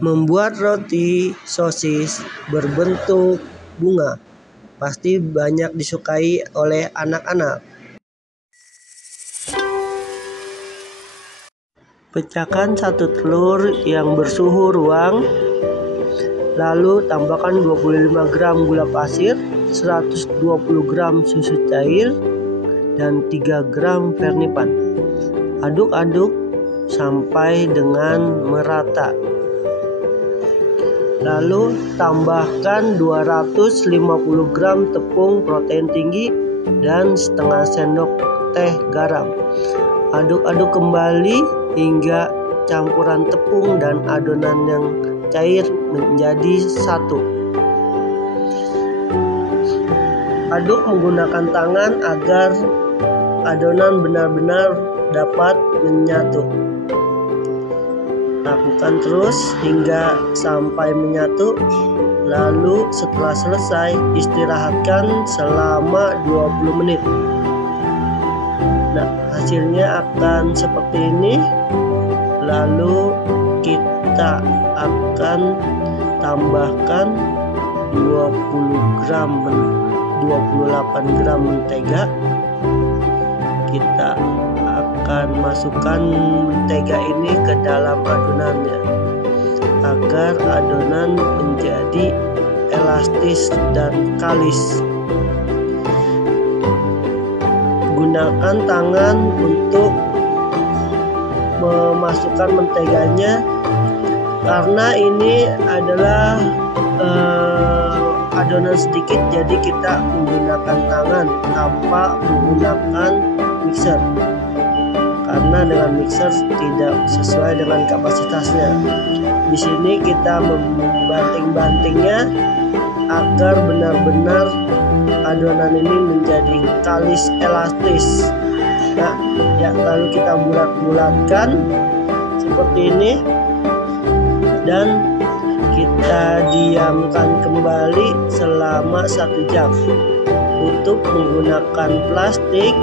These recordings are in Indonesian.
Membuat roti sosis berbentuk bunga pasti banyak disukai oleh anak-anak. Pecahkan satu telur yang bersuhu ruang, lalu tambahkan 25 gram gula pasir, 120 gram susu cair, dan 3 gram vernipan. Aduk-aduk sampai dengan merata. Lalu tambahkan 250 gram tepung protein tinggi dan setengah sendok teh garam. Aduk-aduk kembali hingga campuran tepung dan adonan yang cair menjadi satu. Aduk menggunakan tangan agar adonan benar-benar dapat menyatu. Lakukan terus hingga sampai menyatu. Lalu setelah selesai, istirahatkan selama 20 menit. Nah, hasilnya akan seperti ini. Lalu kita akan tambahkan 28 gram mentega. Kita akan masukkan mentega ini ke dalam adonannya agar adonan menjadi elastis dan kalis. Gunakan tangan untuk memasukkan menteganya karena ini adalah adonan sedikit, jadi kita menggunakan tangan tanpa menggunakan mixer, karena dengan mixer tidak sesuai dengan kapasitasnya. Di sini kita membanting-bantingnya agar benar-benar adonan ini menjadi kalis elastis. Nah, ya, lalu kita bulat-bulatkan seperti ini dan kita diamkan kembali selama 1 jam. Untuk menggunakan plastik,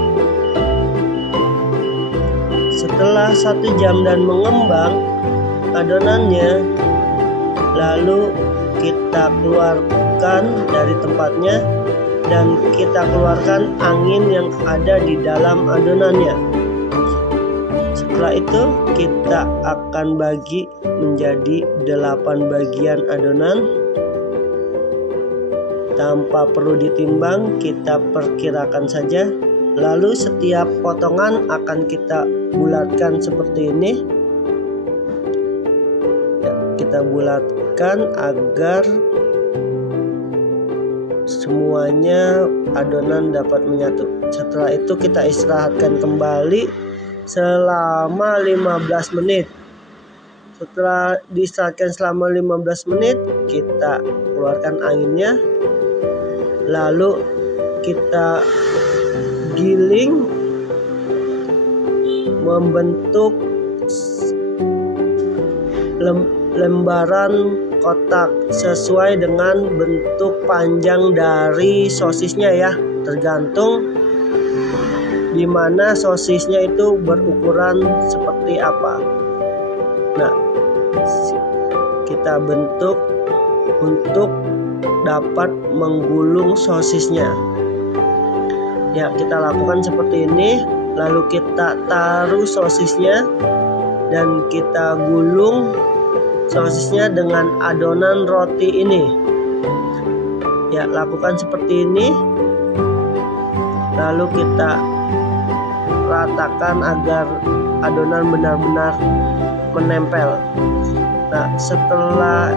setelah 1 jam dan mengembang adonannya, lalu kita keluarkan dari tempatnya dan kita keluarkan angin yang ada di dalam adonannya. Setelah itu kita akan bagi menjadi 8 bagian adonan. Tanpa perlu ditimbang, kita perkirakan saja. Lalu setiap potongan akan kita bulatkan seperti ini. Ya, kita bulatkan agar semuanya adonan dapat menyatu. Setelah itu kita istirahatkan kembali selama 15 menit. Setelah diistirahatkan selama 15 menit, kita keluarkan anginnya. Lalu kita giling membentuk lembaran kotak sesuai dengan bentuk panjang dari sosisnya ya, tergantung di mana sosisnya itu berukuran seperti apa. Nah, kita bentuk untuk dapat menggulung sosisnya. Ya, kita lakukan seperti ini. Lalu kita taruh sosisnya dan kita gulung sosisnya dengan adonan roti ini. Ya, lakukan seperti ini. Lalu kita ratakan agar adonan benar-benar menempel. Nah, setelah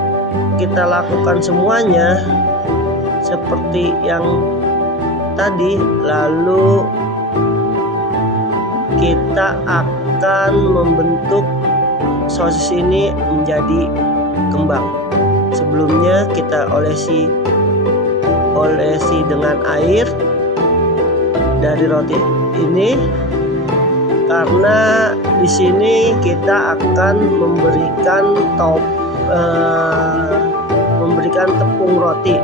kita lakukan semuanya seperti yang tadi, lalu kita akan membentuk sosis ini menjadi kembang. Sebelumnya kita olesi dengan air dari roti ini, karena di sini kita akan memberikan tepung roti.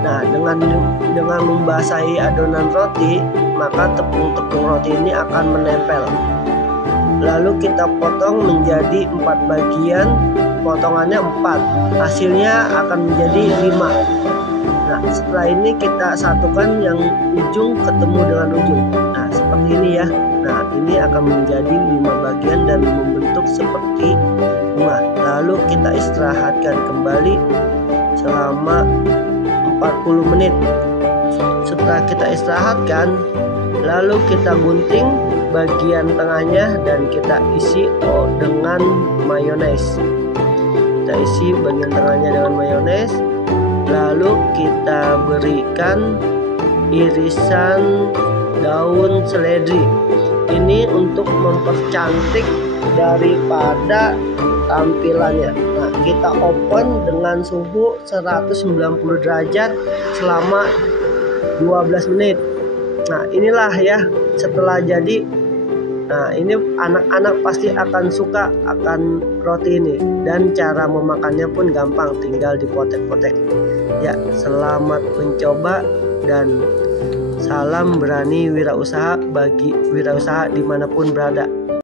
Nah, dengan membasahi adonan roti, maka tepung roti ini akan menempel. Lalu kita potong menjadi 4 bagian potongannya 4, hasilnya akan menjadi 5. Nah, setelah ini kita satukan yang ujung ketemu dengan ujung. Nah, seperti ini ya. Nah, ini akan menjadi 5 bagian dan membentuk seperti bunga. Lalu kita istirahatkan kembali selama 40 menit. Setelah kita istirahatkan, lalu kita gunting bagian tengahnya dan kita isi dengan mayones. Kita isi bagian tengahnya dengan mayones. Lalu kita berikan irisan daun seledri. Ini untuk mempercantik daripada tampilannya. Nah, kita open dengan suhu 190 derajat selama 12 menit. Nah, inilah ya setelah jadi. Nah, ini anak-anak pasti akan suka akan roti ini, dan cara memakannya pun gampang, tinggal dipotek-potek. Ya, selamat mencoba dan salam berani wirausaha bagi wirausaha dimanapun berada.